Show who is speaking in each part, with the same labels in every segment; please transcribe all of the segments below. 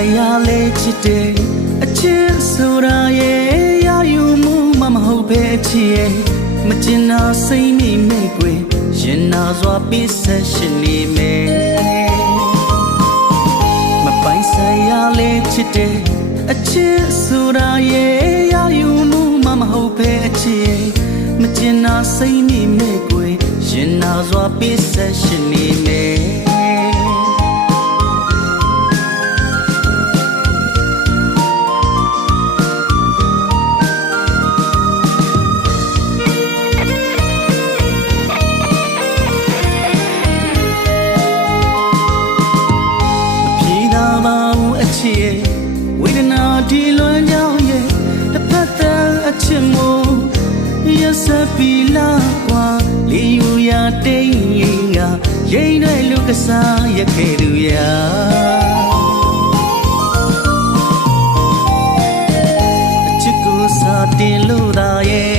Speaker 1: ပိုင်ဆိုင်ရလေချစ်တယ်အချစ်ဆိုတာရဲ့ရယူမှုမမဟုတ်ပဲချစ်ရဲ့မကျင်နာစိမ့်မိမဲ့ကွယ်ရင်နာစွာပိဆက်ရှင်နေမယ်မပိုင်ဆိုင်ရလေချစ်တယ်အချစ်ဆိုတာရဲ့ရယူမှုမမဟုတ်ပဲအချစ်ရဲ့မကျင်နာစိမ့်မိမဲ့ကွယ်ရင်နာစွာပိဆက်ရှင်နေမယ် ဘူးအချစ်ရဲ့ဝေဒနာဒီလွန်ကြောင်းရဲ့တစ်ဖက်တည်းအချစ်မို့ရစပီလာကွာလီယူရတိန်ရင်ကရိမ့်တဲ့လူကစားရခဲ့သူရာအချစ်ကိုစာတင်လို့သာရဲ့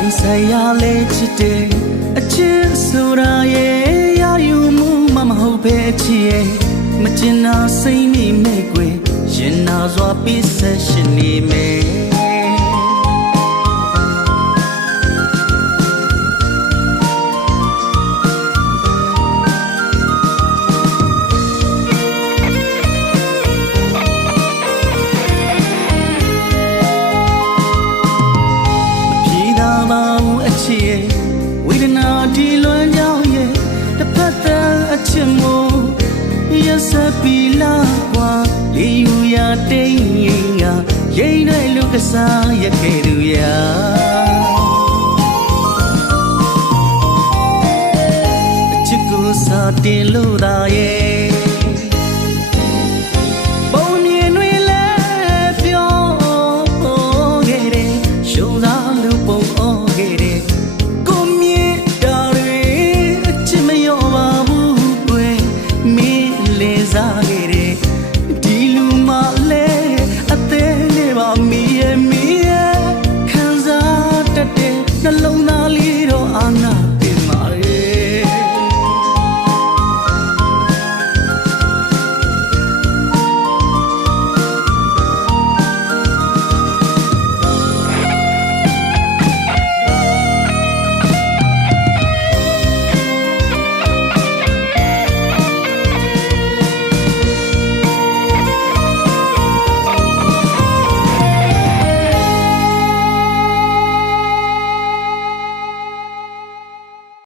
Speaker 1: ပိုင်ဆိုင်ရလေချစ်တယ်အချစ်ဆိုတာရဲ့ရယူမှုမမဟုတ်ပဲချစ်ရဲ့မကျင်နာစိမ့်မိမဲ့ကွယ်ရင်နာစွာပိဆက်ရှင်နေမယ် ရစပီလာကွာလီယူရတိန်ရင်ကရိမ့်တဲ့လူကစားရခဲ့သူရာအချစ်ကိုစာတင်လို့သာရဲ့